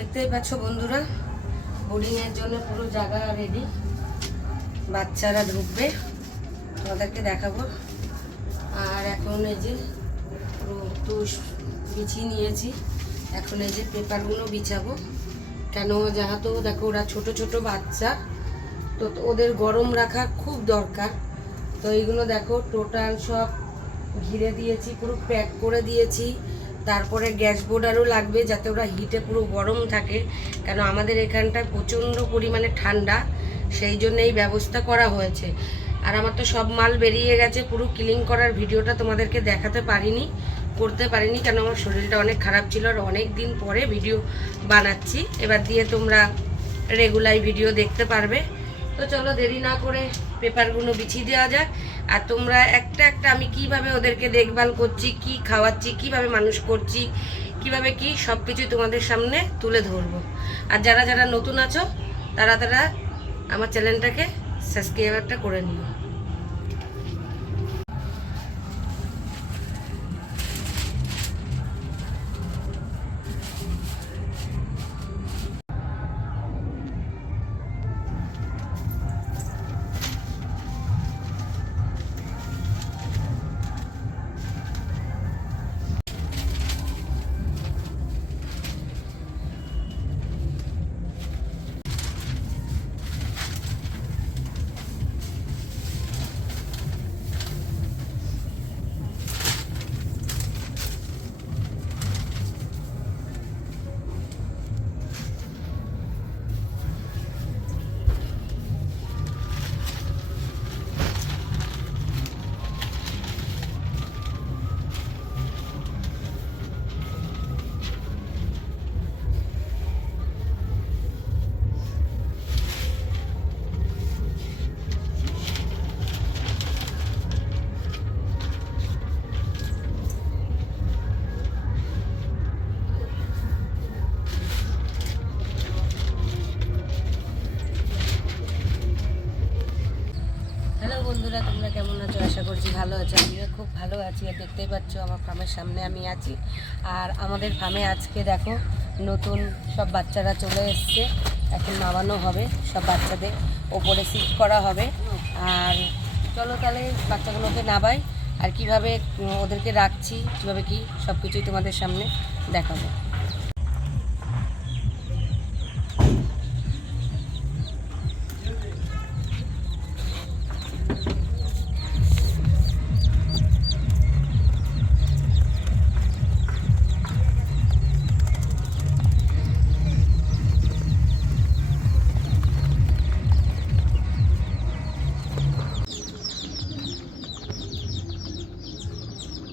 দেখতেই পাচ্ছ বন্ধুরা, বোর্ডিংয়ের জন্য পুরো জায়গা রেডি। বাচ্চারা ঢুকবে, তোমাদেরকে দেখাবো। আর এখন এই যে পুরো তুষ বিছিয়ে নিয়েছি, এখন এই যে পেপারগুলো বিছাবো। কেন যেহেতু দেখো ওরা ছোট ছোট বাচ্চা, তো ওদের গরম রাখা খুব দরকার। তো এইগুলো দেখো টোটাল সব ঘিরে দিয়েছি, পুরো প্যাক করে দিয়েছি। তারপরে গ্যাস বোর্ডারও লাগবে যাতে ওরা হিটে পুরো গরম থাকে, কেন আমাদের এখানটায় প্রচণ্ড পরিমাণে ঠান্ডা, সেই জন্য এই ব্যবস্থা করা হয়েছে। আর আমার তো সব মাল বেরিয়ে গেছে, পুরো ক্লিন করার ভিডিওটা তোমাদেরকে দেখাতে পারিনি, করতে পারিনি, কেন আমার শরীরটা অনেক খারাপ ছিল। আর অনেক দিন পরে ভিডিও বানাচ্ছি, এবার দিয়ে তোমরা রেগুলার ভিডিও দেখতে পারবে। তো চলো দেরি না করে পেপারগুলো বিছিয়ে দেওয়া যাক। আর তোমরা একটা একটা আমি কিভাবে ওদেরকে দেখভাল করছি, কি খাওয়াচ্ছি, কিভাবে মানুষ করছি, কিভাবে কি সব কিছুই তোমাদের সামনে তুলে ধরবো। আর যারা যারা নতুন আছো তারা তারা আমার চ্যানেলটাকে সাবস্ক্রাইবটা করে নিও। হ্যালো বন্ধুরা, তোমরা কেমন আছো? আশা করছি ভালো আছো। আমিও খুব ভালো আছি। আর দেখতেই পাচ্ছ আমার ফার্মের সামনে আমি আছি। আর আমাদের ফার্মে আজকে দেখো নতুন সব বাচ্চারা চলে এসছে, এখন নামানো হবে সব বাচ্চাদের, ওপরে শিফট করা হবে। আর চলো তাহলে বাচ্চাগুলোকে নামাই, আর কিভাবে ওদেরকে রাখছি, কীভাবে কি সব কিছুই তোমাদের সামনে দেখাবো।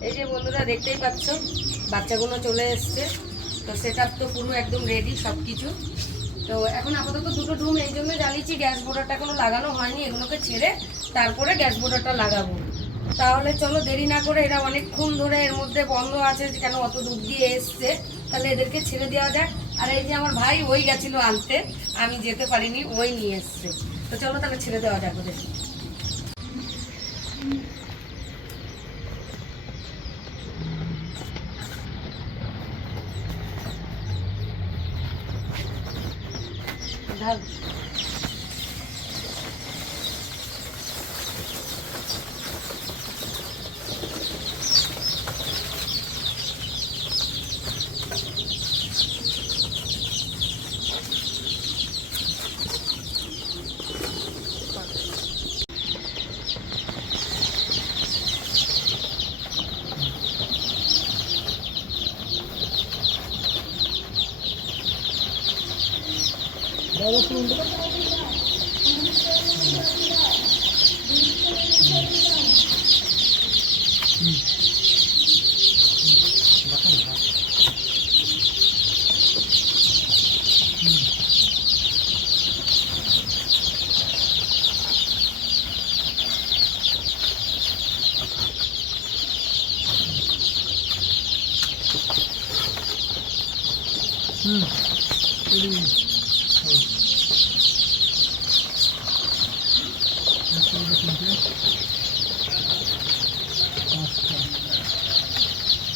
এই যে বন্ধুরা দেখতেই পাচ্ছ বাচ্চাগুলো চলে এসছে। তো সেট আপ তো পুরো একদম রেডি সব কিছু। তো এখন আপাতত দুটো রুম এই জন্য জ্বালিয়েছি, গ্যাস বোর্ডারটা এখনো লাগানো হয়নি, এগুলোকে ছেড়ে তারপরে গ্যাস বোর্ডারটা লাগাবো। তাহলে চলো দেরি না করে, এরা অনেকক্ষণ ধরে এর মধ্যে বন্ধ আছে, কেন অত দূর দিয়ে এসছে, তাহলে এদেরকে ছেড়ে দেওয়া যাক। আর এই যে আমার ভাই ওই গেছিলো আনতে, আমি যেতে পারিনি, ওই নিয়ে এসছে। তো চলো তাহলে ছেড়ে দেওয়া যাক ওদের। ঢাল।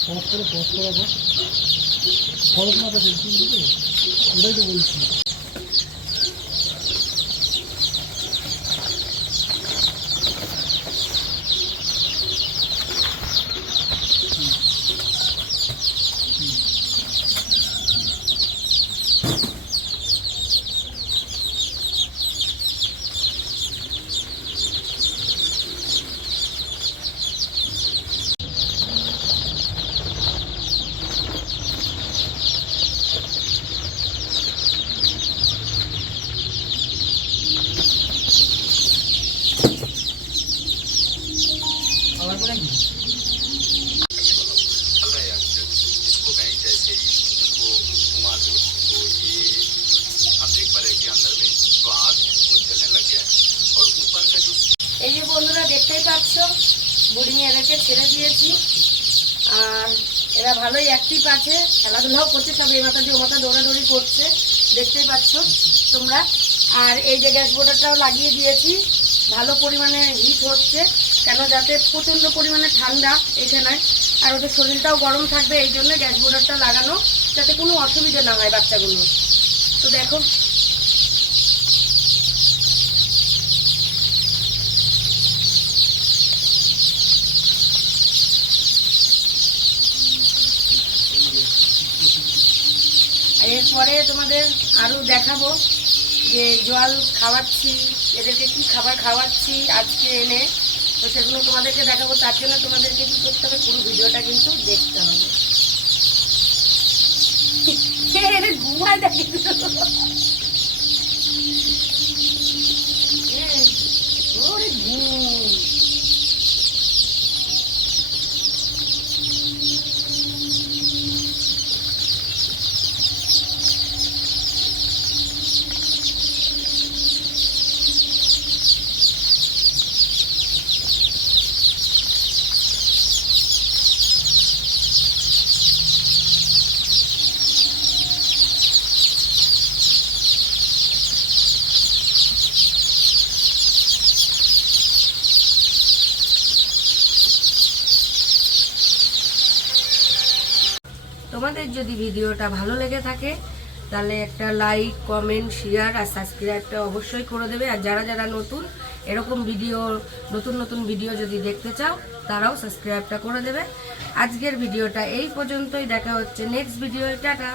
পজ করে খরচ মাথা দেখছি সেটাই তো বলছি। আবার করে কি इसको मैं जैसे ही इसको घुमा दूँ तो ये आप देख पा रहे हैं कि अंदर में तो आग वो जलने लग गया है और ऊपर का जो এই যে বন্ধুরা দেখতেই পাচ্ছ বোর্ডিং এদেরকে ছেড়ে দিয়েছি আর এরা ভালোই অ্যাক্টিভ আছে, খেলাধুলাও করছে, সব এই মাথা দিয়ে ও মাথা দৌড়াদৌড়ি করছে, দেখতেই পাচ্ছ তোমরা। আর এই যে গ্যাস বোর্ডারটাও লাগিয়ে দিয়েছি, ভালো পরিমাণে হিট হচ্ছে কেন যাতে প্রচণ্ড পরিমাণে ঠান্ডা এখানে আর ওদের শরীরটাও গরম থাকবে, এই জন্য গ্যাস বোর্ডারটা লাগানো যাতে কোনো অসুবিধা না হয় বাচ্চাগুলো। তো দেখো আর এরপরে তোমাদের আরও দেখাবো যে জল খাওয়াচ্ছি, এদেরকে কি খাবার খাওয়াচ্ছি আজকে এনে, তো সেগুলো তোমাদেরকে দেখাবো। তার জন্য তোমাদেরকে কী করতে হবে, পুরো ভিডিওটা কিন্তু দেখতে হবে। ঘুমায় দেখি ওরে ঘুম। তোমাদের যদি ভিডিওটা ভালো লেগে থাকে তাহলে একটা লাইক, কমেন্ট, শেয়ার আর সাবস্ক্রাইবটা অবশ্যই করে দেবে। আর যারা যারা নতুন এরকম ভিডিও, নতুন নতুন ভিডিও যদি দেখতে চাও তারাও সাবস্ক্রাইবটা করে দেবে। আজকের ভিডিওটা এই পর্যন্তই, দেখা হচ্ছে নেক্সট ভিডিও। টাটা।